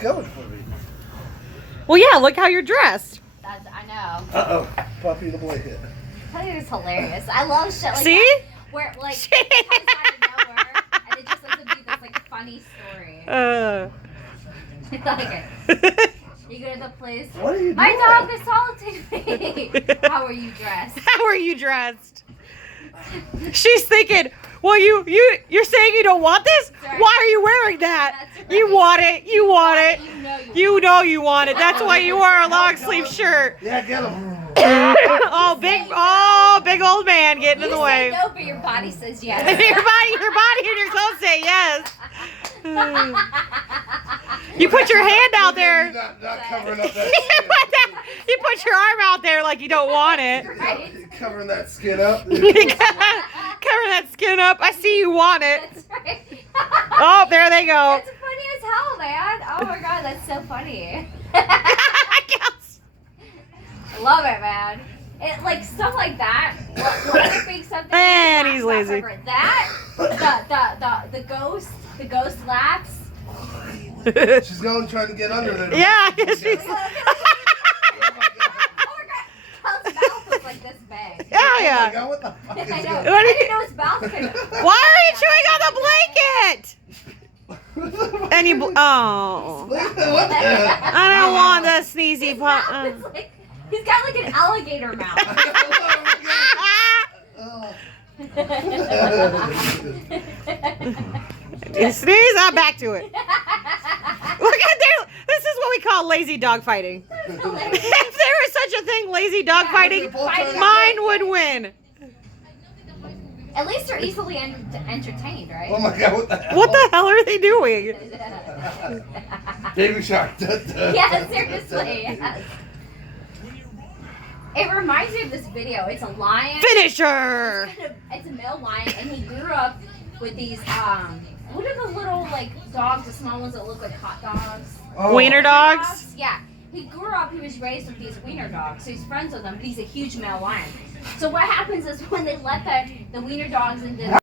coming for me. Well, yeah, look how you're dressed. I know. Uh-oh. Puppy in the blanket. I think it's hilarious. I love shit like See? that. Where like it comes out of nowhere and it just lets it be this like funny story. Like it. You go to the place. What are you doing? My dog assaulted me. How are you dressed? How are you dressed? She's thinking, well, you're saying you don't want this? Right. Why are you wearing that? That's right. You want it. You want it. You know You want it. That's why you wear a long sleeve shirt. Yeah, get him. Big old man getting in the way. You say no, but your body says yes. your body and your clothes say yes. You put your hand out there. Not covering up that You put your arm out there like you don't want it. Right. skin. Covering that skin up. Cover that skin up. I see you want it. That's right. Oh, there they go. That's funny as hell, man. Oh my god, that's so funny. Love it, man. It like stuff like that. What being something. And he's lazy. That the ghost laughs. She's going trying to get under there. Yeah, she's. Oh my god, Kel's mouth was like this big. Yeah, Oh my yeah. God, what the fuck I is know. going I What are didn't know his mouth could. Why are you chewing on the blanket? And you. Oh. What the I don't want the sneezy His pot. mouth is like, he's got like an alligator mouth. You sneeze, I'm back to it. Look at there. This is what we call lazy dog fighting. If there was such a thing, lazy dog fighting, mine would win. At least they're easily entertained, right? Oh my God, what the hell? What the hell are they doing? Baby shark. Yeah, seriously. Yes. It reminds me of this video. It's a lion. Finisher. It's a male lion, and he grew up with these what are the little like dogs, the small ones that look like hot dogs? Oh. Wiener dogs. Yeah. He grew up. He was raised with these wiener dogs, so he's friends with them. But he's a huge male lion. So what happens is when they let the wiener dogs into